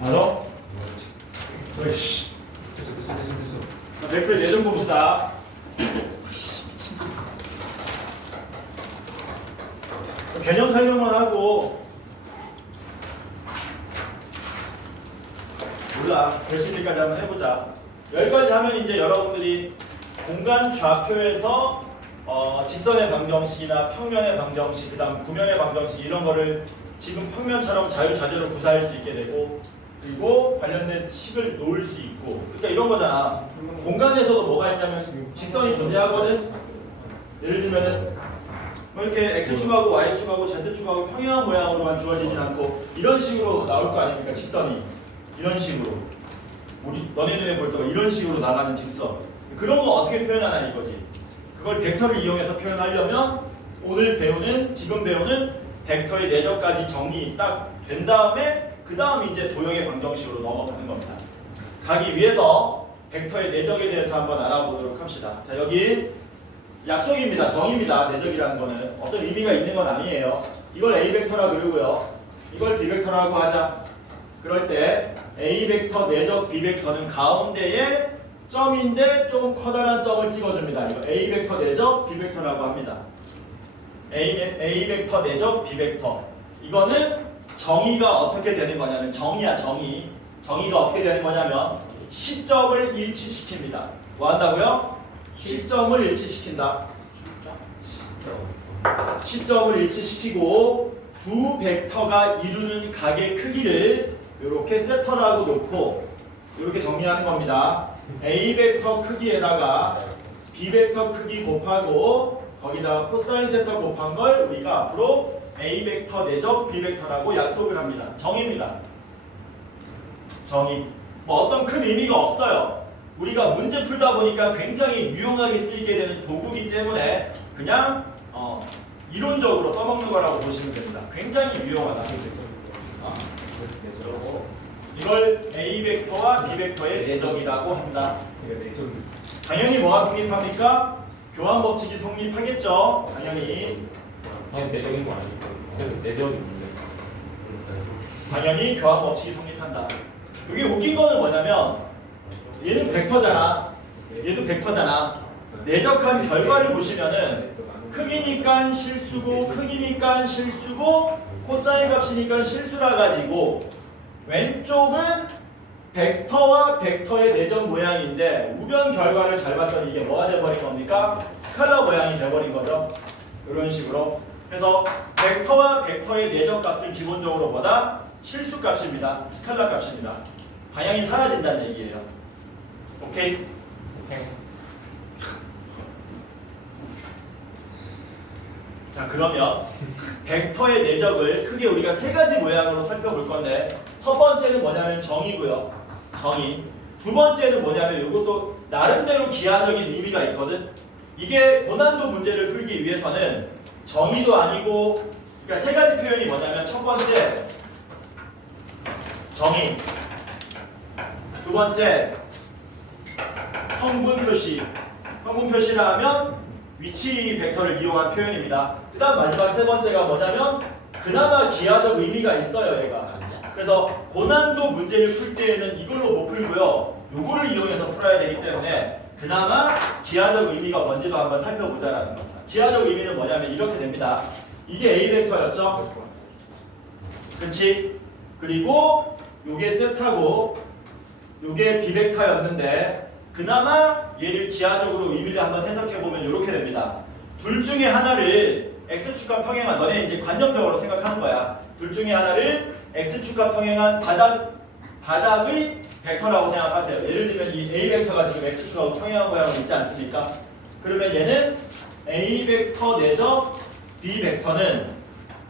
알아? 으이씨. 됐어. 벡터 내전 봅시다. 개념 설명만 하고 몰라. 될 수 있을까지 한번 해보자. 여기까지 하면 이제 여러분들이 공간 좌표에서 직선의 방정식이나 평면의 방정식, 그 다음 구면의 방정식 이런 거를 지금 평면처럼 자유자재로 구사할 수 있게 되고, 그리고 관련된 식을 놓을 수 있고, 그러니까 이런 거잖아. 공간에서도 뭐가 있냐면 직선이 존재하거든. 예를 들면은 뭐 이렇게 x축하고 y축하고 z축하고 평행한 모양으로만 주어지진 않고 이런 식으로 나올 거 아닙니까? 직선이 이런 식으로 우리 너네 눈에 볼 때 이런 식으로 나가는 직선, 그런 거 어떻게 표현하나 이거지. 그걸 벡터를 이용해서 표현하려면 지금 배우는 벡터의 내적까지 정리 딱 된 다음에 그 다음 이제 도형의 방정식으로 넘어가는 겁니다. 가기 위해서 벡터의 내적에 대해서 한번 알아보도록 합시다. 자, 여기 약속입니다. 정의입니다. 내적이라는 거는 어떤 의미가 있는 건 아니에요. 이걸 A 벡터라 그러고요. 이걸 B 벡터라고 하자. 그럴 때 A 벡터 내적 B 벡터는 가운데에 점인데 좀 커다란 점을 찍어줍니다. 이거 A 벡터 내적 B 벡터라고 합니다. A 벡터 내적 B 벡터. 이거는 정의가 어떻게 되는 거냐면 정의야 정의. 정의가 어떻게 되는 거냐면 시점을 일치시킵니다. 뭐 한다고요? 시점을 일치시킨다. 시점을 일치시키고 두 벡터가 이루는 각의 크기를 이렇게 세터라고 놓고 이렇게 정리하는 겁니다. A 벡터 크기에다가 B 벡터 크기 곱하고 거기다가 코사인 세터 곱한 걸 우리가 앞으로 A 벡터 내적 B 벡터라고 약속을 합니다. 정의입니다. 정의. 뭐 어떤 큰 의미가 없어요. 우리가 문제 풀다 보니까 굉장히 유용하게 쓰이게 되는 도구이기 때문에 그냥 이론적으로 써먹는 거라고 보시면 됩니다. 굉장히 유용하다. 이걸 A 벡터와 B 벡터의 내적이라고 합니다. 당연히 뭐가 성립합니까? 교환 법칙이 성립하겠죠. 당연히 내적인 거 아니고 그래서 내적이 문제. 당연히 교환 법칙이 성립한다. 이게 웃긴 거는 뭐냐면 얘는 벡터잖아. 얘도 벡터잖아. 내적한 결과를 보시면은 크기니까 실수고 크기니까 실수고 코사인 값이니까 실수라 가지고 왼쪽은 벡터와 벡터의 내적 모양인데 우변 결과를 잘 봤더니 이게 뭐가 돼버린 겁니까? 스칼라 모양이 돼버린 거죠. 이런 식으로. 그래서 벡터와 벡터의 내적 값은 기본적으로 뭐다? 실수 값입니다. 스칼라 값입니다. 방향이 사라진다는 얘기예요. 오케이? 자, 그러면 벡터의 내적을 크게 우리가 세 가지 모양으로 살펴볼 건데 첫 번째는 뭐냐면 정의고요. 정의. 두 번째는 뭐냐면 이것도 나름대로 기하적인 의미가 있거든. 이게 고난도 문제를 풀기 위해서는 정의도 아니고, 그러니까 세 가지 표현이 뭐냐면 첫 번째 정의, 두 번째 성분 표시. 성분 표시라 하면 위치 벡터를 이용한 표현입니다. 그 다음 마지막 세 번째가 뭐냐면 그나마 기하적 의미가 있어요. 얘가. 그래서 고난도 문제를 풀 때에는 이걸로 못 풀고요. 요거를 이용해서 풀어야 되기 때문에 그나마 기하적 의미가 뭔지도 한번 살펴보자라는 겁니다. 기하적 의미는 뭐냐면 이렇게 됩니다. 이게 A 벡터였죠? 그치? 그리고 요게 세타고 요게 B 벡터였는데 그나마 얘를 기하적으로 의미를 한번 해석해보면 이렇게 됩니다. 둘 중에 하나를 X축과 평행한, 너네 이제 관념적으로 생각하는 거야. 둘 중에 하나를 X축과 평행한 바닥의 벡터라고 생각하세요. 예를 들면 이 A 벡터가 지금 X축하고 평행한 모양으로 있지 않습니까? 그러면 얘는 A 벡터 내적 B 벡터는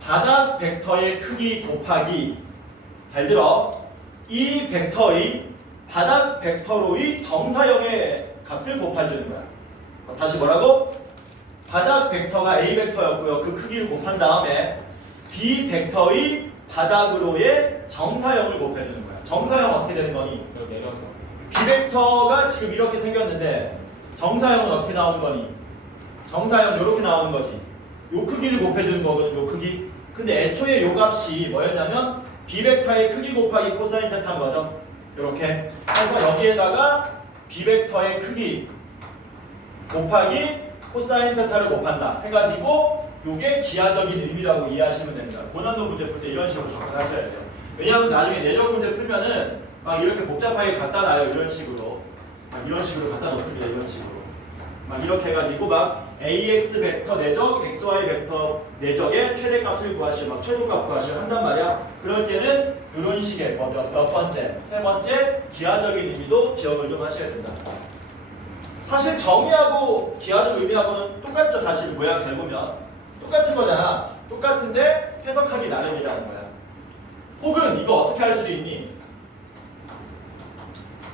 바닥 벡터의 크기 곱하기, 잘 들어, 이 벡터의 바닥 벡터로의 정사형의 값을 곱해주는 거야. 다시 뭐라고? 바닥 벡터가 A 벡터였고요. 그 크기를 곱한 다음에 B 벡터의 바닥으로의 정사형을 곱해주는 거야. 정사형 어떻게 되는 거니? 내려서 B 벡터가 지금 이렇게 생겼는데 정사형은 어떻게 나오는 거니? 정사형 이렇게 나오는 거지. 요 크기를 곱해주는 거거든. 요 크기. 근데 애초에 요 값이 뭐였냐면 B벡터의 크기 곱하기 코사인 세타인 거죠. 이렇게 해서 여기에다가 B벡터의 크기 곱하기 코사인 세타를 곱한다 해가지고 요게 기하적인 의미라고 이해하시면 됩니다. 고난도 문제 풀 때 이런 식으로 접근하셔야 돼요. 왜냐하면 나중에 내적 문제 풀면은 막 이렇게 복잡하게 갖다 놔요. 이런 식으로 막 이런 식으로 갖다 놓습니다. 이런 식으로 막 이렇게 해가지고 막 ax 벡터 내적, xy 벡터 내적의 최대값을 구하시고 막 최소값 구하시고 한단 말이야. 그럴 때는 이런 식의 몇 번째, 세 번째 기하적인 의미도 기억을 좀 하셔야 된다. 사실 정의하고 기하적 의미하고는 똑같죠. 사실 모양 잘 보면 똑같은 거잖아. 똑같은데 해석하기 나름이라는 거야. 혹은 이거 어떻게 할 수도 있니?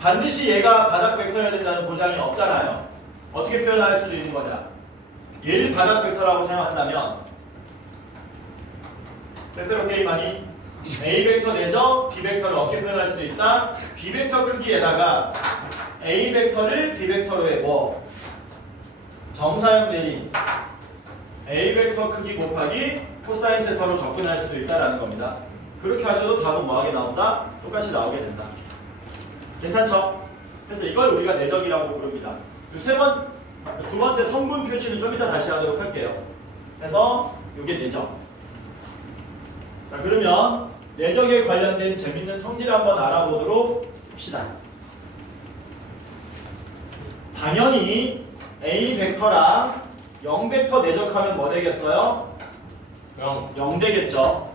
반드시 얘가 바닥 벡터여야 된다는 보장이 없잖아요. 어떻게 표현할 수도 있는 거냐? 얘를 바닥 벡터라고 생각한다면 벡터 게임하니 A 벡터 내적 B 벡터를 어떻게 표현할 수도 있다. B 벡터 크기에다가 A 벡터를 B 벡터로 해보 정사형 대입 A 벡터 크기 곱하기 코사인 세타로 접근할 수도 있다라는 겁니다. 그렇게 하셔도 답은 뭐하게 나온다? 똑같이 나오게 된다. 괜찮죠? 그래서 이걸 우리가 내적이라고 부릅니다. 두 번째 성분 표시는 좀 이따 다시 하도록 할게요. 그래서 이게 내적. 자, 그러면 내적에 관련된 재밌는 성질 한번 알아보도록 합시다. 당연히 A 벡터랑 0 벡터 내적하면 뭐 되겠어요? 0 되겠죠.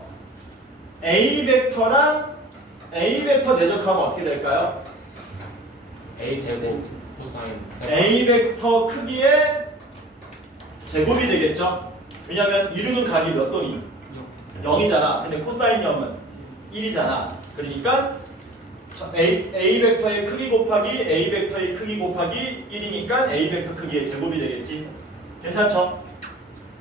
A 벡터랑 A 벡터 내적하면 어떻게 될까요? A 제곱 코사인 A 벡터 크기의 제곱이 되겠죠. 왜냐하면 이루는 각이 몇 도니? 0이잖아. 근데 코사인 0은 1이잖아. 그러니까 A 벡터의 크기 곱하기 A 벡터의 크기 곱하기 1이니까 A 벡터 크기의 제곱이 되겠지. 괜찮죠?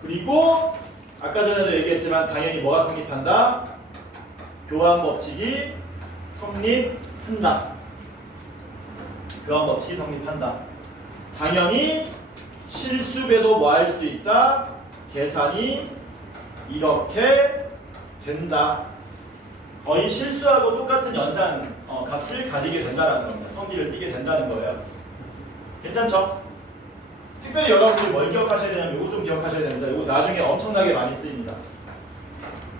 그리고 아까 전에도 얘기했지만 당연히 뭐가 성립한다? 교환 법칙이 성립한다. 교환 법칙이 성립한다. 당연히 실수배도 뭐 할 수 있다? 계산이 이렇게 된다. 거의 실수하고 똑같은 연산 값을 가지게 된다는 겁니다. 성질을 띠게 된다는 거예요. 괜찮죠? 특별히 여러분들이 뭘 기억하셔야 되냐면 이거 좀 기억하셔야 됩니다. 이거 나중에 엄청나게 많이 쓰입니다.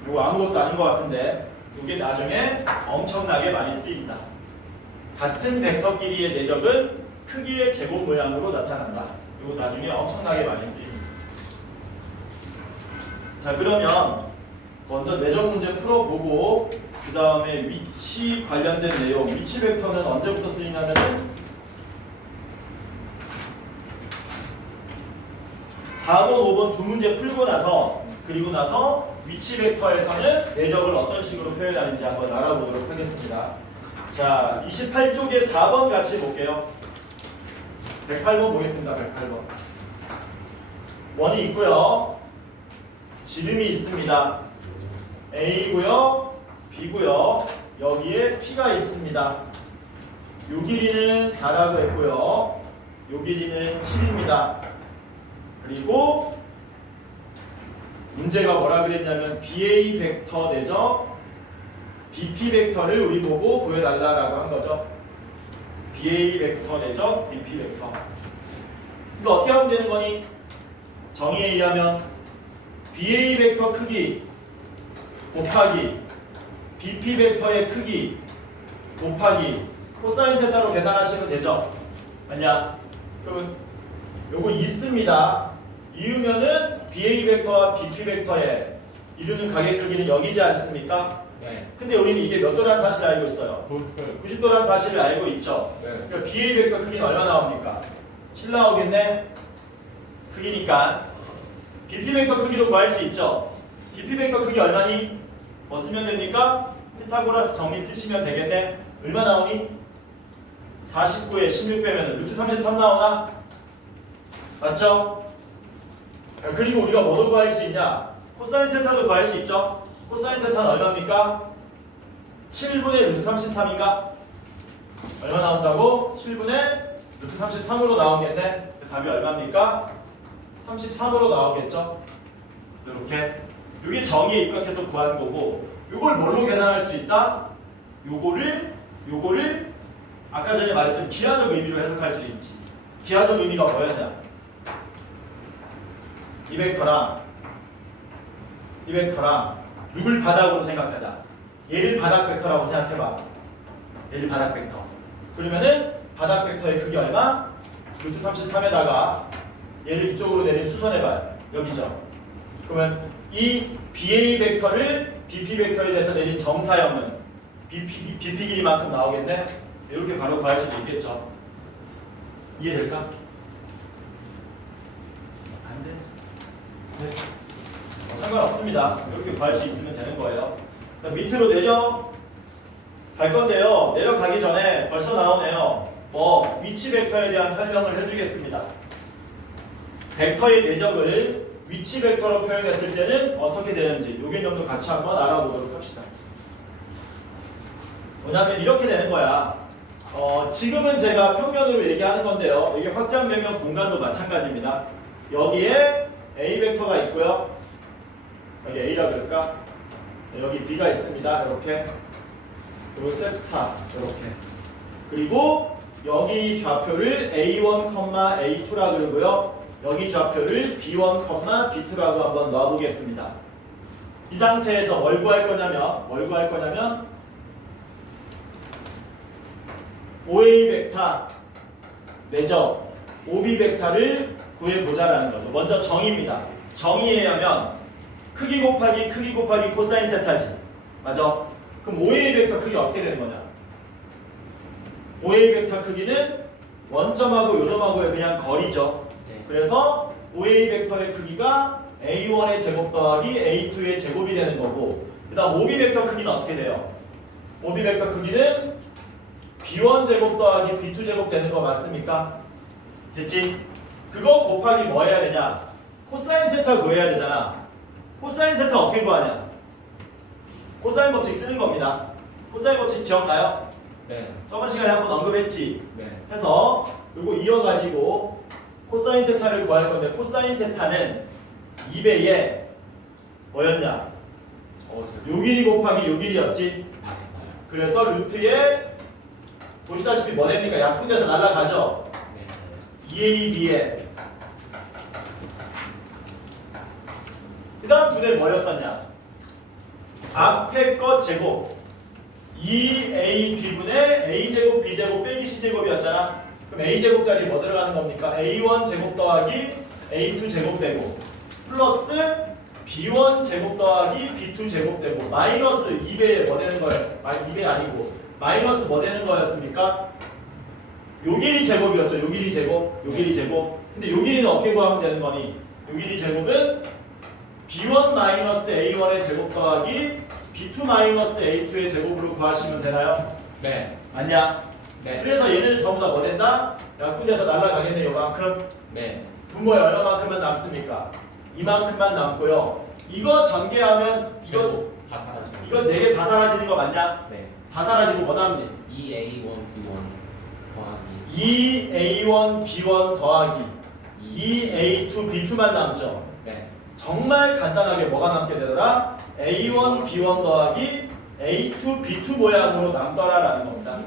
이거 아무것도 아닌 것 같은데 이게 나중에 엄청나게 많이 쓰입니다. 같은 벡터끼리의 내적은 크기의 제곱 모양으로 나타난다. 이거 나중에 엄청나게 많이 쓰입니다. 자, 그러면 먼저 내적 문제 풀어보고 그 다음에 위치 관련된 내용, 위치 벡터는 언제부터 쓰이냐면은 4번, 5번 두 문제 풀고 나서 그리고 나서 위치 벡터에서는 내적을 어떤 식으로 표현하는지 한번 알아보도록 하겠습니다. 자, 28쪽에 4번 같이 볼게요. 108번 보겠습니다. 108번. 원이 있고요. 지름이 있습니다. A고요. B고요. 여기에 P가 있습니다. 요 길이는 4라고 했고요. 요 길이는 7입니다. 그리고 문제가 뭐라 그랬냐면 BA 벡터 내적 BP 벡터를 우리 보고 구해달라고 한 거죠. BA 벡터 내적 BP 벡터. 이거 어떻게 하면 되는 거니? 정의에 의하면 BA 벡터 크기 곱하기 BP 벡터의 크기 곱하기 코사인 세타로 계산하시면 되죠. 맞냐? 그러면 요거 있습니다. 이으면은 BA 벡터와 BP 벡터의 이루는 각의 크기는 0이지 않습니까? 네. 근데 우리는 이게 몇 도라는 사실을 알고 있어요. 90도라는 사실을 알고 있죠. 네. 그러니까 BA 벡터 크기는 얼마 나옵니까? 7 나오겠네? 크기니까 BP 벡터 크기도 구할 수 있죠. BP 벡터 크기 얼마니? 뭐 쓰면 됩니까? 피타고라스 정리 쓰시면 되겠네. 얼마 나오니? 49에 16 빼면 루트 33 나오나? 맞죠? 그리고 우리가 뭐도 구할 수 있냐? 코사인 세타도 구할 수 있죠. 코사인 세타는 얼마입니까? 7분의 루트 33인가? 얼마 나온다고? 7분의 루트 33으로 나오겠네. 그 답이 얼마입니까? 33으로 나오겠죠. 이렇게 이게 정의에 입각해서 구한 거고 요걸 뭘로 계산할 수 있다? 요거를 아까 전에 말했던 기하적 의미로 해석할 수 있지. 기하적 의미가 뭐였냐? 이 벡터랑 누굴 바닥으로 생각하자. 얘를 바닥 벡터라고 생각해봐. 얘를 바닥 벡터. 그러면은 바닥 벡터의 크기 얼마? 루트 33에다가 얘를 이쪽으로 내린 수선의 발 여기죠. 그러면 이 BA 벡터를 BP 벡터에 대해서 내린 정사형은 BP 길이만큼 나오겠네. 이렇게 바로 구할 수도 있겠죠. 이해될까? 안 돼. 네. 상관없습니다. 이렇게 구할 수 있으면 되는 거예요. 밑으로 내려갈 건데요. 내려가기 전에 벌써 나오네요. 위치 벡터에 대한 설명을 해주겠습니다. 벡터의 내적을 위치 벡터로 표현했을 때는 어떻게 되는지 요 개념도 같이 한번 알아보도록 합시다. 뭐냐면 이렇게 되는 거야. 지금은 제가 평면으로 얘기하는 건데요. 이게 확장되면 공간도 마찬가지입니다. 여기에 A 벡터가 있고요. 여기 A라 그럴까? 여기 B가 있습니다. 이렇게. 그리고 세타 이렇게. 그리고 여기 좌표를 A1, A2라 그러고요. 여기 좌표를 B1, B2라고 한번 놔보겠습니다. 이 상태에서 뭘 구할 거냐면 OA 벡터 내적 OB 벡터를 구해보자라는 거죠. 먼저 정의입니다. 정의에 의하면 크기 곱하기 코사인 세타지. 맞아? 그럼 OA 벡터 크기 어떻게 되는 거냐? OA 벡터 크기는 원점하고 요점하고의 그냥 거리죠. 그래서 OA 벡터의 크기가 A1의 제곱 더하기 A2의 제곱이 되는 거고, 그 다음 OB 벡터 크기는 어떻게 돼요? OB 벡터 크기는 B1 제곱 더하기 B2 제곱 되는 거 맞습니까? 됐지? 그거 곱하기 뭐 해야 되냐? 코사인 세타 구해야 되잖아. 코사인 세타 어떻게 구하냐? 코사인 법칙 쓰는 겁니다. 코사인 법칙 기억나요? 네. 저번 시간에 한번 언급했지? 네. 해서 이거 이어가지고 코사인 세타를 구할 건데, 코사인 세타는 2배에 뭐였냐? 요 길이 곱하기 요 길이였지? 그래서 루트에 보시다시피 뭐 됩니까? 약분돼서 날아가죠? 네. 2AB에 그 다음 분의 뭐였었냐? 앞에 것 제곱 2AB분의 A제곱 B제곱 빼기 C제곱이었잖아. 그럼 A제곱 자리에 뭐 들어가는 겁니까? A1 제곱 더하기 A2 제곱 되고 플러스 B1 제곱 더하기 B2 제곱 되고 마이너스 2배에 뭐 되는 거예요? 2배 아니고 마이너스 뭐 되는 거였습니까? 요 길이 제곱이었죠. 요 길이 제곱, 요 길이 제곱. 근데 요 길이는 어떻게 구하면 되는 거니? 요 길이 제곱은 B1 마이너스 A1의 제곱 더하기 B2 마이너스 A2의 제곱으로 구하시면 되나요? 네. 맞냐? 네. 그래서 얘는 전부 다 뭐 된다? 약분돼서 날아가겠네. 요만큼. 네. 분모에 얼마만큼만 남습니까? 이만큼만 남고요. 이거 전개하면 제곱 다 사라지죠. 이거 4개 다 사라지는 거 맞냐? 네. 다 사라지고 뭐 남니? 2A1 B1 더하기 2A1 B1 더하기 2A2 B2만 남죠. 네. 정말 간단하게 뭐가 남게 되더라? A1 B1 더하기 A2 B2 모양으로 남더라라는 겁니다.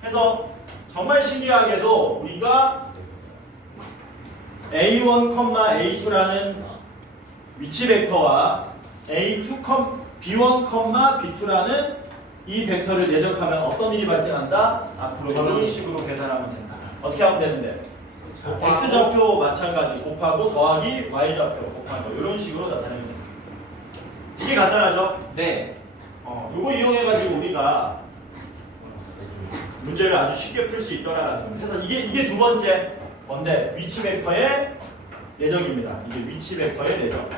그래서 정말 신기하게도 우리가 A1, A2라는 위치 벡터와 A2, B1, B2라는 이 벡터를 내적하면 어떤 일이 발생한다? 앞으로 이런 식으로 계산하면 된다. 어떻게 하면 되는데? X좌표 마찬가지 곱하고 더하기 Y좌표 곱하고 이런 식으로 나타내면 됩니다. 되게 간단하죠? 네. 요거 이용해가지고 우리가 문제를 아주 쉽게 풀 수 있더라라는 겁니다. 그래서 이게 두 번째 건데 위치 벡터의 내적입니다. 이게 위치 벡터의 내적.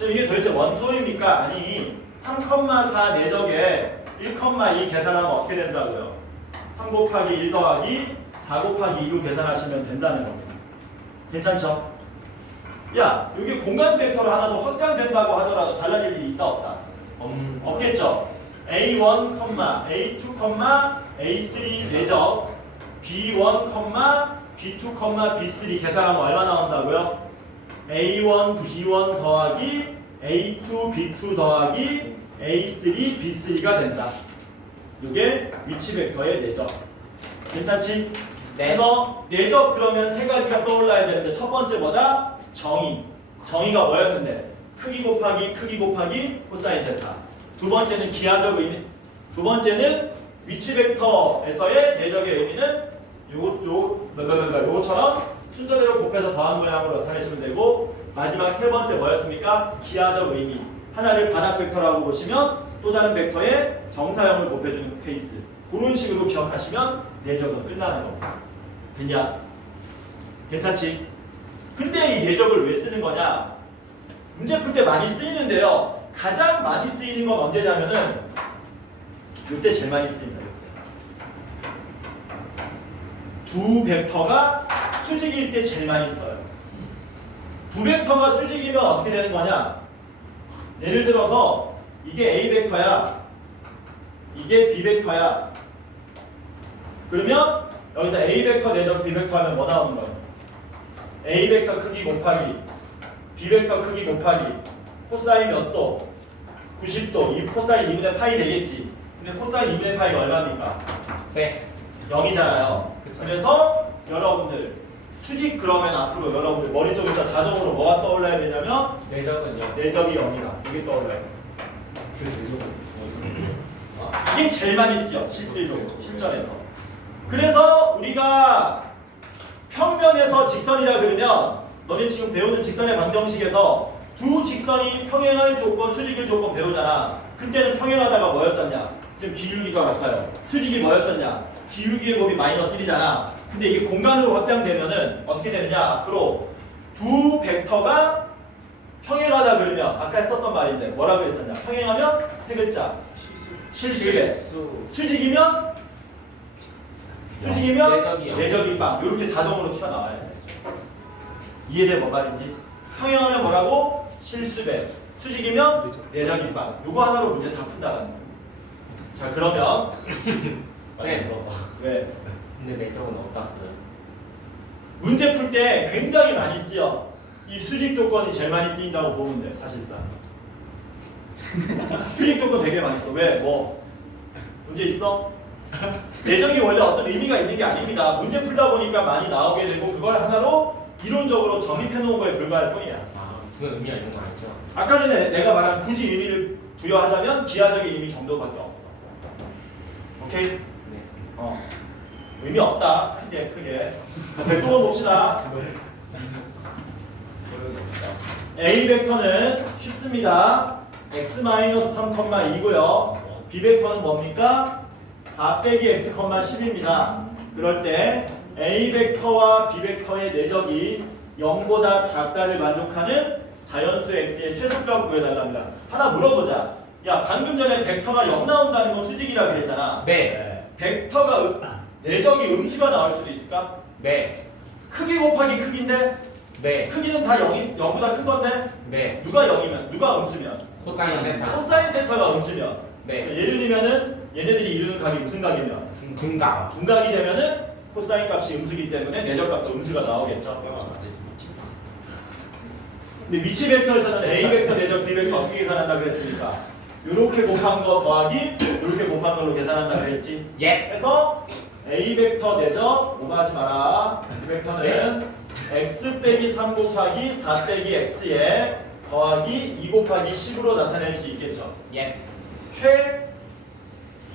이게 도대체 원소입니까? 아니 3,4 내적에 1,2 계산하면 어떻게 된다고요? 3 곱하기 1 더하기 4 곱하기 2로 계산하시면 된다는 겁니다. 괜찮죠? 야, 여기 공간 벡터로 하나 더 확장된다고 하더라도 달라질 일이 있다 없다? 없겠죠? A1, A2, A3 내적 B1, B2, B3 계산하면 얼마 나온다고요? A1, B1 더하기 A2, B2 더하기 A3, B3가 된다. 이게 위치 벡터의 내적. 괜찮지? 네. 그래서 내적 그러면 세 가지가 떠올라야 되는데 첫 번째 뭐다? 정의. 정의가 뭐였는데? 크기 곱하기 코사인 세타. 두 번째는 기하적 의미. 두 번째는 위치 벡터에서의 내적의 의미는 요거처럼 순서대로 곱해서 더한 모양으로 나타내시면 되고, 마지막 세 번째 뭐였습니까? 기하적 의미. 하나를 바닥 벡터라고 보시면 또 다른 벡터의 정사형을 곱해주는 케이스. 그런 식으로 기억하시면 내적은 끝나는 겁니다. 됐냐? 괜찮지? 근데 이 내적을 왜 쓰는 거냐? 문제 풀 때 많이 쓰이는데요. 가장 많이 쓰이는 건 언제냐면은 이때 제일 많이 쓰입니다. 두 벡터가 수직일 때 제일 많이 써요. 두 벡터가 수직이면 어떻게 되는 거냐? 예를 들어서 이게 A 벡터야, 이게 B 벡터야. 그러면 여기서 A 벡터 내적 B 벡터 하면 뭐 나오는 거예요? A 벡터 크기 곱하기 B 벡터 크기 곱하기 코사인 몇 도? 90도. 이 코사인 2분의 파이 되겠지. 근데 코사인 2분의 파이가 얼마입니까? 네. 0이잖아요. 그쵸. 그래서 여러분들 수직 그러면 앞으로 여러분들 머릿속에서 자동으로 뭐가 떠올라야 되냐면 내적은요. 내적이 0이다. 이게 떠올라요. 그래서 내적은 이게 제일 많이 쓰여 실질적으로 실전에서. 그래서 우리가 평면에서 직선이라 그러면 너네 지금 배우는 직선의 방정식에서 두 직선이 평행할 조건, 수직일 조건 배우잖아. 그때는 평행하다가 뭐였었냐? 지금 기울기가 같아요. 수직이 뭐였었냐? 기울기의 곱이 마이너스 1이잖아. 근데 이게 공간으로 확장되면은 어떻게 되느냐? 앞으로 두 벡터가 평행하다 그러면 아까 했었던 말인데 뭐라고 했었냐? 평행하면 세 글자. 실수배. 수직이면 내적이요. 내적인 방. 이렇게 자동으로 튀어나와요. 이해돼 뭔 말인지? 평행하면 뭐라고? 실수배. 수직이면 내적인 방. 요거 하나로 문제 다 푼다는 거예요. 자 그러면 네. 왜? 근데 내적은 어디다 써요? 문제 풀 때 굉장히 많이 쓰여. 이 수직 조건이 제일 많이 쓰인다고 보면 돼 사실상. 수직 조건 되게 많이 써. 왜? 뭐 문제 있어? 내적이 원래 어떤 의미가 있는 게 아닙니다. 문제 풀다 보니까 많이 나오게 되고 그걸 하나로 이론적으로 정립해 놓은 거에 불과할 뿐이야. 아, 무슨 의미가 있는 거 아니죠? 아까 전에 내가 말한 굳이 의미를 부여하자면 기하적인 의미 정도밖에 없어. 오케이? 네. 의미 없다. 크게. 백도원 봅시다. A 벡터는 쉽습니다. x-3,2고요. B 벡터는 뭡니까? 4 빼기 x, 10입니다. 그럴 때 A 벡터와 B 벡터의 내적이 0보다 작다를 만족하는 자연수 x의 최소값 구해달랍니다. 하나 물어보자. 야 방금 전에 벡터가 0 나온다는 건 수직이라 그랬잖아. 네. 벡터가 내적이 음수가 나올 수도 있을까? 네. 크기 곱하기 크기인데 네. 크기는 다 0보다 큰 건데 네. 누가 0이면 누가 음수면 코사인 세타. 코사인 세타가 음수면 네. 예를 들면은 얘네들이 이루는 각이 무슨 각이면 둔각. 둔각이 되면은 코사인 값이 음수기 때문에 내적 값도 음수가 나오겠죠. 근데 위치 벡터에서는 A 벡터 내적 B 벡터 어떻게 계산한다 그랬습니까? 이렇게 곱한 거 더하기 이렇게 곱한 걸로 계산한다 그랬지. 예. 그래서 A 벡터 내적 오버하지 마라. 이 벡터는 x 빼기 3 곱하기 4 빼기 x에 더하기 2 곱하기 10으로 나타낼 수 있겠죠. 예.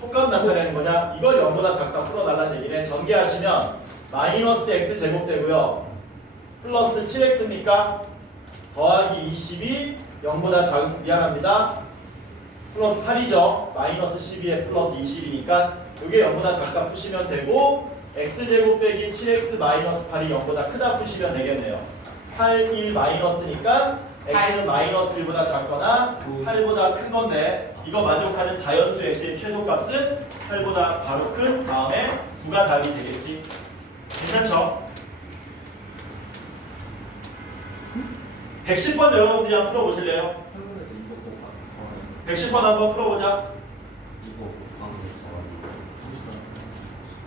속값 나타내는 거냐? 이걸 0보다 작다 풀어달라는 얘기네. 전개하시면 마이너스 x 제곱 되고요. 플러스 7x니까 더하기 20이 0보다 미안합니다. 플러스 8이죠. 마이너스 12에 플러스 20이니까 이게 0보다 작다 푸시면 되고 x제곱 빼기 7x 마이너스 8이 0보다 크다 푸시면 되겠네요. 8, 1 마이너스니까 x는 마이너스 1보다 작거나 8보다 큰 건데 이거 만족하는 자연수 x의 최소값은 8보다 바로 큰 다음에 9가 답이 되겠지. 괜찮죠? 110번 여러분들이 한번 풀어보실래요? 110번 한번 풀어보자.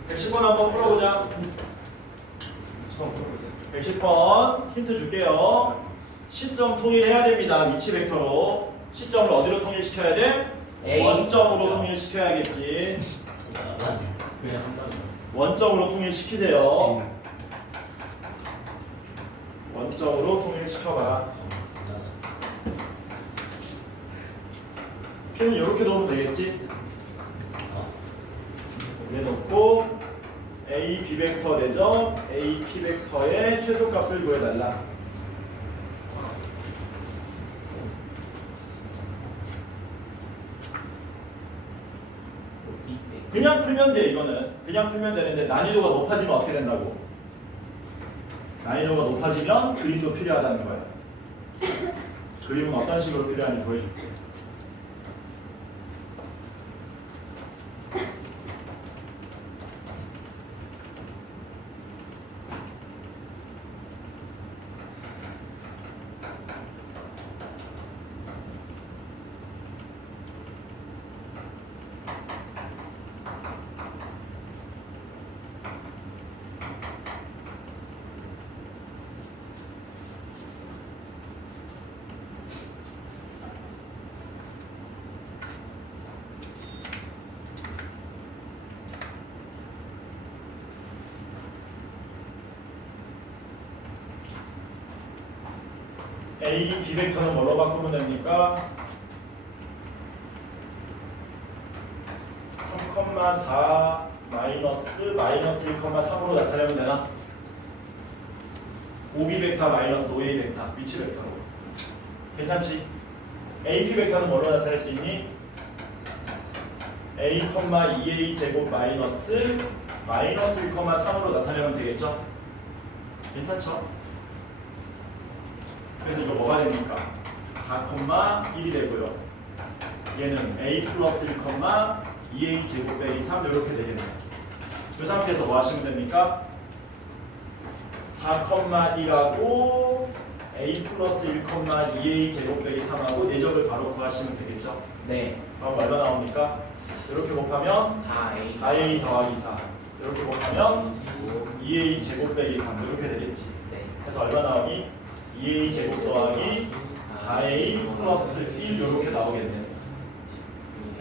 110번 한번 풀어보자. 110번 힌트 줄게요. 시점 통일해야 됩니다. 위치 벡터로. 시점을 어디로 통일시켜야 돼? A. 원점으로 통일시켜야겠지. 그냥 한 번에. 원점으로 통일시키세요. 원점으로 통일시켜봐. P는 이렇게 넣으면 되겠지? 여기에 넣고 A, B 벡터 대적 A, P 벡터의 최소값을 구해달라. 그냥 풀면 돼. 이거는 그냥 풀면 되는데 난이도가 높아지면 어떻게 된다고? 난이도가 높아지면 그림도 필요하다는 거야. 그림은 어떤 식으로 필요한지 보여줄게. A, B 벡터는 뭘로 바꾸면 됩니까? 3,4 마이너스 1,3으로 나타내면 되나? OB 벡터 마이너스 OA 벡터 위치 벡터로. 괜찮지? AP 벡터는 뭘로 나타낼 수 있니? A, 2A 제곱 마이너스 1,3으로 나타내면 되겠죠? 괜찮죠? 그래서 이거 뭐가 됩니까? 4,1이 되고요. 얘는 A 플러스 1,2A 제곱 빼기 3 이렇게 되겠네요. 이 상태에서 뭐 하시면 됩니까? 4,1하고 A 플러스 1,2A 제곱 빼기 3하고 내적을 바로 구하시면 되겠죠? 네. 그럼 얼마 나옵니까? 이렇게 곱하면 4A. 4A 더하기 4 이렇게 곱하면 2A 제곱 빼기 3 이렇게 되겠지. 네. 그래서 얼마 나오니? 2A 제곱 더하기 4A 플러스 1 이렇게 나오겠네요.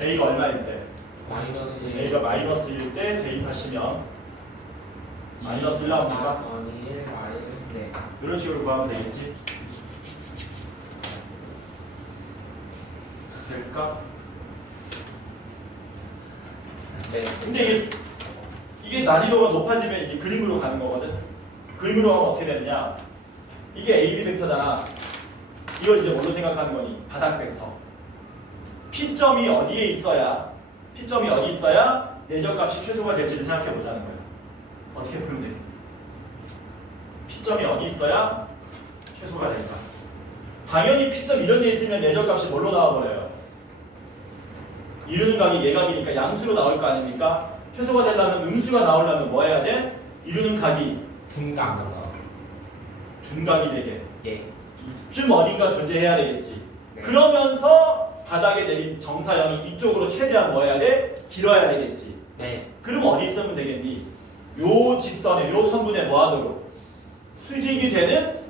A가 얼마일 때? 마이너스 A가 마이너스 1일 때 대입하시면 마이너스 1 나옵니까? 1 마이너스. 네. 이런 식으로 구하면 되겠지? 될까? 네. 근데 이게 난이도가 높아지면 이게 그림으로 가는 거거든. 그림으로 하면 어떻게 되느냐? 이게 AB 벡터잖아. 이걸 이제 뭘로 생각하는 거니? 바닥 벡터. P점이 어디에 있어야 내적값이 최소가 될지를 생각해 보자는 거야. 어떻게 풀면 돼? P점이 어디 있어야 최소가 될까? 당연히 P점 이런 데 있으면 내적값이 뭘로 나와버려요? 이루는 각이 예각이니까 양수로 나올 거 아닙니까? 최소가 되려면 음수가 나오려면 뭐 해야 돼? 이루는 각이 둔각. 둔각이 되게 예. 이쯤 어딘가 존재해야 되겠지. 네. 그러면서 바닥에 내린 정사형이 이쪽으로 최대한 뭐 해야 돼? 길어야 되겠지. 네. 그럼 어디 있으면 되겠니? 요 직선에 요 선분에 뭐 하도록? 수직이 되는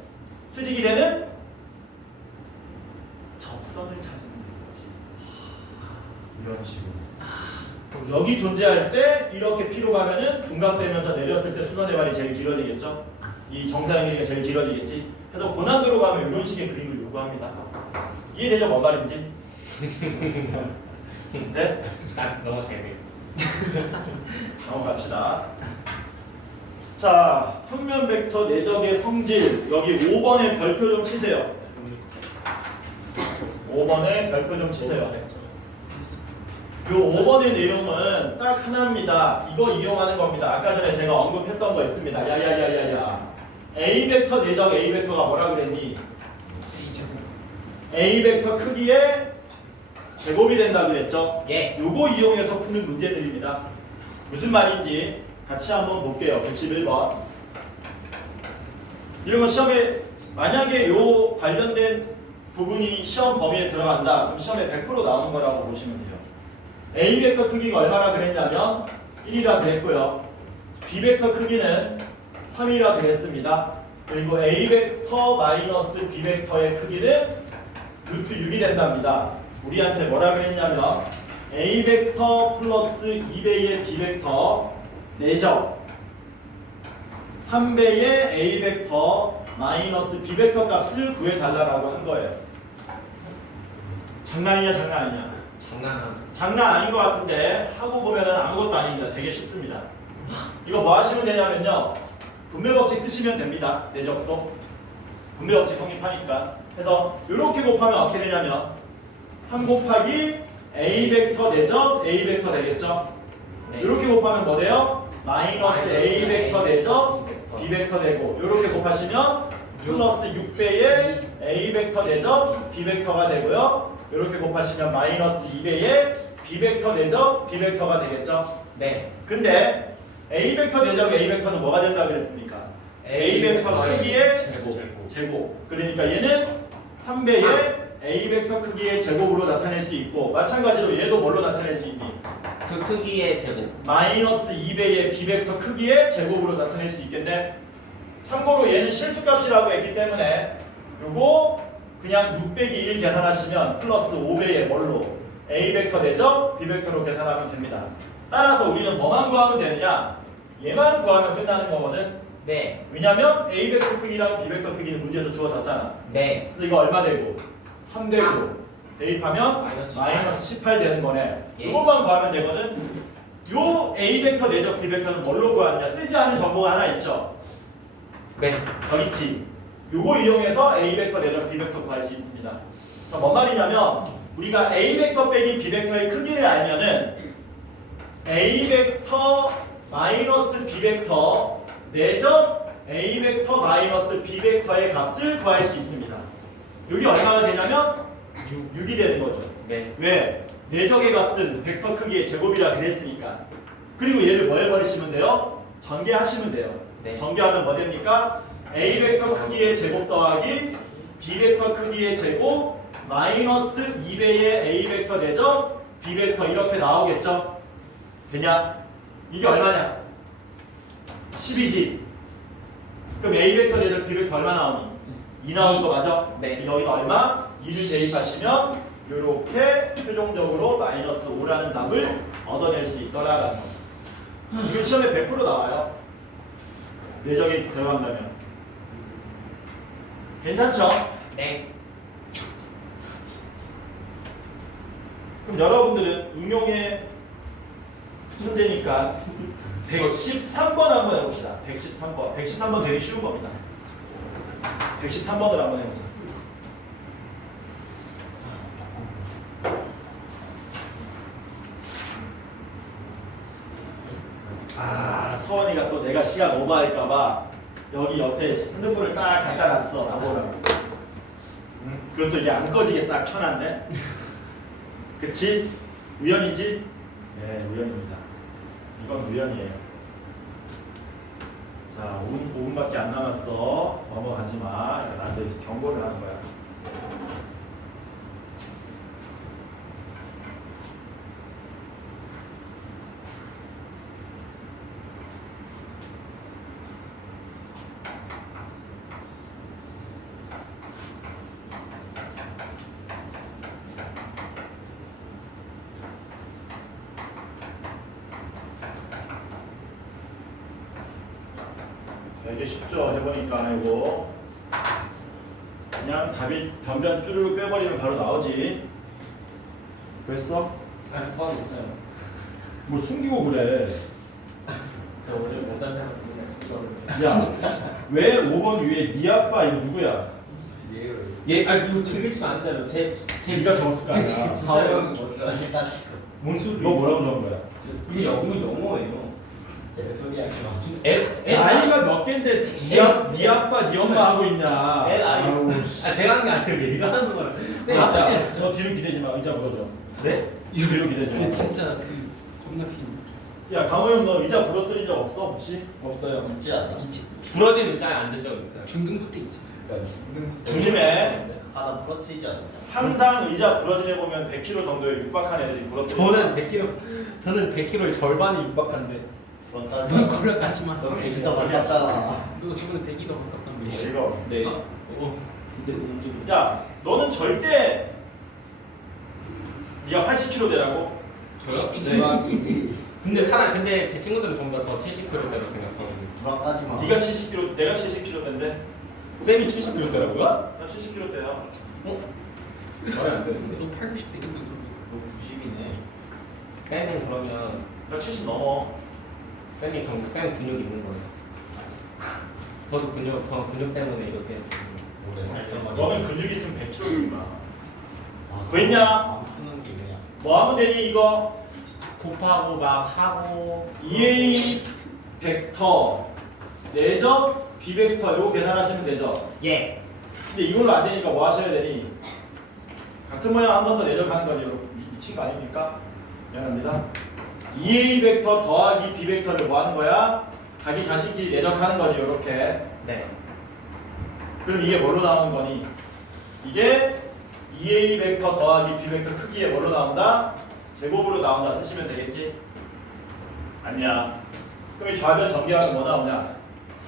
접선을 찾으면 되겠지. 이런 식으로. 여기 존재할 때 이렇게 P로 가면은 둔각되면서 내렸을 때 순환대발이 제일 길어지겠죠? 이 정사형이니까 제일 길어지겠지? 그래서 고난도로 가면 이런 식의 그림을 요구합니다. 이해되죠? 뭔 말인지? 네? 딱 너무 잘 돼. 넘어갑시다. 자, 평면 벡터 내적의 성질 여기 5번에 별표 좀 치세요. 5번에 별표 좀 치세요. 요 5번의 내용은 딱 하나입니다. 이거 이용하는 겁니다. 아까 전에 제가 언급했던 거 있습니다. 야야야야야. A 벡터 내적 A 벡터가 뭐라 그랬니? A 벡터 크기의 제곱이 된다 그랬죠? 예. 요거 이용해서 푸는 문제들입니다. 무슨 말인지 같이 한번 볼게요. 111번. 이런 거 시험에 만약에 요 관련된 부분이 시험 범위에 들어간다. 그럼 시험에 100% 나오는 거라고 보시면 돼요. A 벡터 크기가 얼마나 그랬냐면 1이라 그랬고요. B 벡터 크기는 3이라 그랬습니다. 그리고 A 벡터 마이너스 B 벡터의 크기는 루트 6이 된답니다. 우리한테 뭐라 그랬냐면 A 벡터 플러스 2배의 B 벡터 4점 3배의 A 벡터 마이너스 B 벡터 값을 구해달라고 한 거예요. 장난이냐 장난 아니냐? 장난하죠. 장난 아닌 것 같은데 하고 보면은 아무것도 아닙니다. 되게 쉽습니다. 이거 뭐 하시면 되냐면요. 분배 법칙 쓰시면 됩니다. 내적도 분배 법칙 성립하니까. 그래서 이렇게 곱하면 어떻게 되냐면 3 곱하기 A 벡터 내적 A 벡터 되겠죠? 네. 이렇게 곱하면 뭐 돼요? 마이너스 A 벡터 내적 B 벡터 되고 이렇게 곱하시면 플러스 6배의 A 벡터 내적 B 벡터가 되고요. 이렇게 곱하시면 마이너스 2배의 B 벡터 내적 B 벡터가 되겠죠? 네. 근데 A 벡터 내적 A 벡터는 뭐가 된다 그랬습니까? A 벡터 크기의 제곱. 그러니까 얘는 3배의 A 벡터 크기의 제곱으로 나타낼 수 있고 마찬가지로 얘도 뭘로 나타낼 수 있니? 그 크기의 제곱. 마이너스 2배의 B 벡터 크기의 제곱으로 나타낼 수 있겠네. 참고로 얘는 실수값이라고 했기 때문에 요거 그냥 6 빼기 1 계산하시면 플러스 5배의 뭘로? A 벡터 내적 B 벡터로 계산하면 됩니다. 따라서 우리는 뭐만 구하면 되느냐? 얘만 구하면 끝나는 거거든. 네. 왜냐면 A 벡터 크기랑 B 벡터 크기는 문제에서 주어졌잖아. 네. 그래서 이거 얼마 되고? 3 되고 대입하면 마이너스 마이너스 18 되는 거네. 예. 이것만 구하면 되거든. 요 A 벡터 내적 B 벡터는 뭘로 구하느냐? 쓰지 않은 정보가 하나 있죠. 네. 여기 있지. 요거 이용해서 A 벡터 내적 B 벡터 구할 수 있습니다. 자, 뭔 말이냐면 우리가 A 벡터 빼기 B 벡터의 크기를 알면은 A 벡터 마이너스 B 벡터 내적 A 벡터 마이너스 B 벡터의 값을 구할 수 있습니다. 여기 얼마가 되냐면 6이 되는 거죠. 네. 왜? 내적의 값은 벡터 크기의 제곱이라 그랬으니까. 그리고 얘를 뭐 해버리시면 돼요? 전개하시면 돼요. 네. 전개하면 뭐 됩니까? A 벡터 크기의 제곱 더하기 B 벡터 크기의 제곱 마이너스 2배의 A 벡터 내적 B 벡터 이렇게 나오겠죠? 되냐? 이게 얼마냐? 10이지. 그럼 A 벡터 내적 B 벡터 얼마 나오니? 2 나오는 거 맞아? 네. 여기다 얼마? 2를 대입하시면 이렇게 최종적으로 마이너스 5라는 답을 얻어낼 수 있더라라는 거. 이게 시험에 100% 나와요. 내적이 들어간다면. 괜찮죠? 네. 그럼 여러분들은 응용의 문제니까 113번 한번 해봅시다. 113번. 113번 되게 쉬운 겁니다. 113번을 한번 해보자. 아, 서원이가 또 내가 시간 오버할까봐 여기 옆에 핸드폰을 딱 갖다 놨어. 나보라고. 그것도 이게 안 꺼지게 딱 켜놨네. 그치? 우연이지? 네, 우연입니다. 이건 우연이에요. 자, 5분밖에 안 남았어. 넘어가지 마. 나한테 경고를 하는 거야. 되게 쉽죠? 해보니까 이거 그냥 답이 변변 쭈르륵 빼버리면 바로 나오지. 그랬어? 아, 구하고 있어요. 뭐 숨기고 그래. 저 오늘 못한 사람 있는 스피커를. 야, 왜 5번 위에 네 아빠 이거 누구야? 예, 아 이거 적으시면 안 되잖아요. 네가 적었을 거 아니야. 진짜요? 뭔 소리? 너 뭐라고 적은 거야? 이게 영어예요. 소리 하지 마. 나이가 몇 갠데 네 아빠 네 엄마 하고 있냐? 아우, 씨. 아 제가 하는 게 아니라 얘가 하는 거라. 쌤, 자, 진짜. 너 뒤로 기대지 마. 의자 부러져. 네? 뒤로 기대지 마. 진짜 그 존나 피. 야, 강호 형 너 의자 부러뜨린 적 없어 혹시? 없어요. 있지 않아? 있지. 부러진 의자에 앉은 적 있어요. 중등부 때 있지. 조심해. 하나 부러뜨리지 않냐? 항상 의자 부러진 애 보면 100kg 정도에 육박한 애들이 부러뜨려. 저는 100kg의 절반이 육박한데. 부러뜨리. 넌 걸려가지 마. 너 100이 더 가깝잖아. 너 저번에 100이 더 가깝다. 이거. 네. 근데 운전. 야, 너는 절대 네가 80kg 되라고? 저요? 불안이. 근데 제 친구들은 전부 다저 70kg대로 생각하거든요. 불안하지 마. 네가 70kg, 내가 70kg인데 쌤이 70kg대라고요? 나 70kg대요. 어? 말이 안 되는데. 너 8, 90대 근데 너 90이네. 쌤은 그러면 나 70 넘어. 쌤이 결국 쌤 근육이 있는 거예요. 저도 근육 때문에 이렇게. 오래 살던 너는 근육 있으면 100kg이구나. 아, 왜냐? 안 푸는 게 그냥. 뭐 하면 되니 이거? 곱하고 막 하고 2A 벡터 내적 B 벡터 이거 계산하시면 되죠. 예. 근데 이걸로 안 되니까 뭐 하셔야 되니? 같은 모양 한 번 더 내적하는 거지. 미친 거 아닙니까? 미안합니다. 2A 벡터 더하기 B 벡터를 뭐 하는 거야? 자기 자신끼리 내적하는 거지. 이렇게. 네. 그럼 이게 뭘로 나오는 거니? 이게 2A 벡터 더하기 B 벡터 크기에 뭘로 나온다? 제곱으로 나온다 쓰시면 되겠지? 아니야. 그럼 이 좌변 전개하면 뭐 나오냐?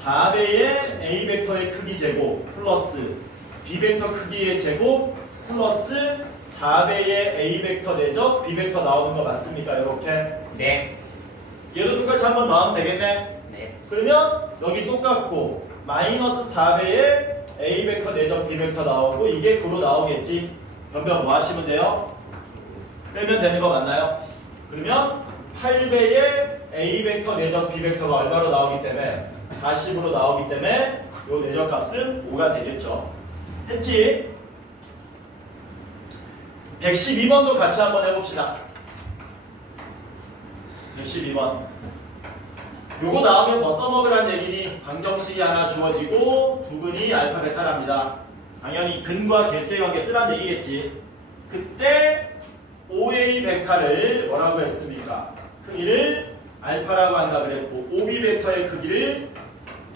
4배의 A 벡터의 크기 제곱 플러스 B 벡터 크기의 제곱 플러스 4배의 A 벡터 내적 B 벡터 나오는 거 맞습니까? 이렇게. 네. 얘도 똑같이 한 번 더 하면 되겠네? 네. 그러면 여기 똑같고 마이너스 4배의 A 벡터 내적 B 벡터 나오고 이게 9로 나오겠지. 변변 뭐 하시면 돼요? 빼면 되는 거 맞나요? 그러면 8배의 A 벡터 내적 B 벡터가 얼마로 나오기 때문에 40으로 나오기 때문에 요 내적 값은 5가 되겠죠. 했지? 112번도 같이 한번 해봅시다. 112번. 요거 나오면 뭐 써먹으란 얘기니? 방정식이 하나 주어지고 두근이 알파 베타랍니다. 당연히 근과 개수의 관계 쓰란 얘기겠지. 그때 OA 베타를 뭐라고 했습니까? 크기를 알파라고 한다 그랬고 OB 벡터의 크기를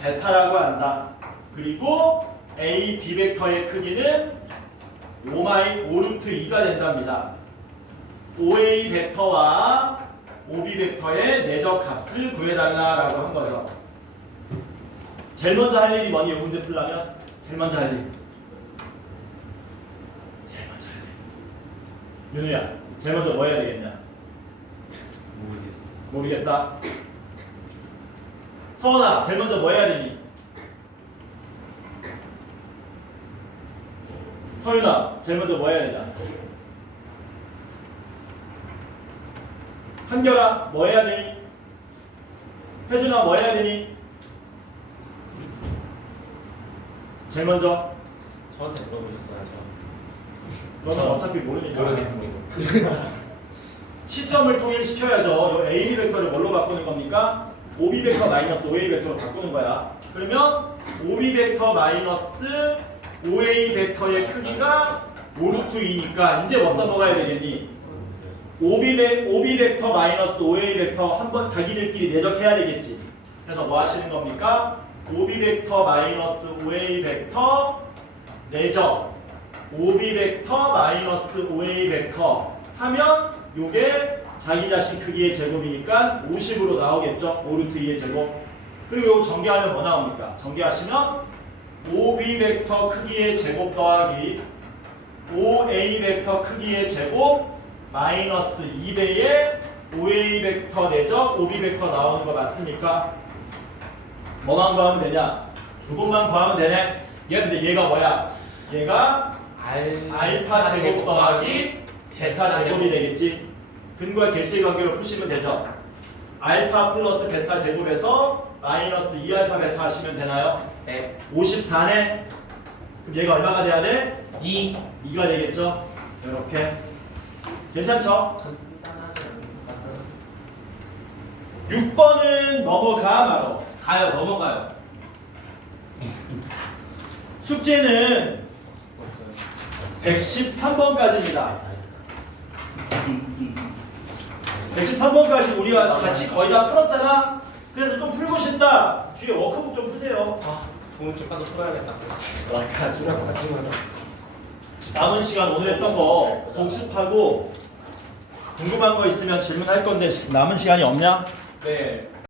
베타라고 한다. 그리고 A, B 벡터의 크기는 5루트 2가 된답니다. OA 벡터와 OB 벡터의 내적 값을 구해달라라고 한 거죠. 제일 먼저 할 일이 뭐니? 이 문제 풀려면 제일 먼저 할 일. 제일 먼저 할 일. 윤우야, 제일 먼저 뭐 해야 되겠냐? 모르겠어. 모르겠다. 서원아, 제일 먼저 뭐 해야 되니? 서윤아, 제일 먼저 뭐 해야 되냐? 한결아, 뭐 해야 되니? 혜준아, 뭐 해야 되니? 제일 먼저 저한테 물어보셨어요. 너는 어차피 모르니까 모르겠습니다. 시점을 통일시켜야죠. 요 AB 벡터를 뭘로 바꾸는 겁니까? OB 벡터 마이너스 OA 벡터로 바꾸는 거야. 그러면 OB 벡터 마이너스 OA 벡터의 크기가 5루트 2니까 이제 뭐 써먹어야 되겠니? OB 벡터 마이너스 OA 벡터 한번 자기들끼리 내적해야 되겠지. 그래서 뭐 하시는 겁니까? OB 벡터 마이너스 OA 벡터 내적 OB 벡터 마이너스 OA 벡터 하면 요게 자기 자신 크기의 제곱이니까 50으로 나오겠죠. 5루트 2의 제곱. 그리고 요거 전개하면 뭐 나옵니까? 전개하시면 OB 벡터 크기의 제곱 더하기 OA 벡터 크기의 제곱 마이너스 2배의 OA 벡터 내적 OB 벡터 나오는 거 맞습니까? 뭐만 구하면 되냐? 이것만 구하면 되네. 근데 얘가 뭐야? 얘가 알파 제곱 더하기 베타 제곱이 되겠지. 근과 개수의 관계로 푸시면 되죠. 알파 플러스 베타 제곱에서 마이너스 2알파 베타 하시면 되나요? 네. 54네. 그럼 얘가 얼마가 돼야 돼? 2. 2가 되겠죠. 이렇게. 괜찮죠? 간단하지 않을까? 6번은 넘어가 말어. 가요. 넘어가요. 숙제는 없어요. 113번까지입니다. 113번까지 우리가 같이 거의 다 풀었잖아. 그래서 좀 풀고 싶다. 뒤에 워크북 좀 푸세요. 아, 오늘 집 가서 풀어야겠다. 아까 주랑 같이 먹어. 남은 시간 오늘 했던 거 복습하고 궁금한 거 있으면 질문할 건데 남은 시간이 없냐? 네.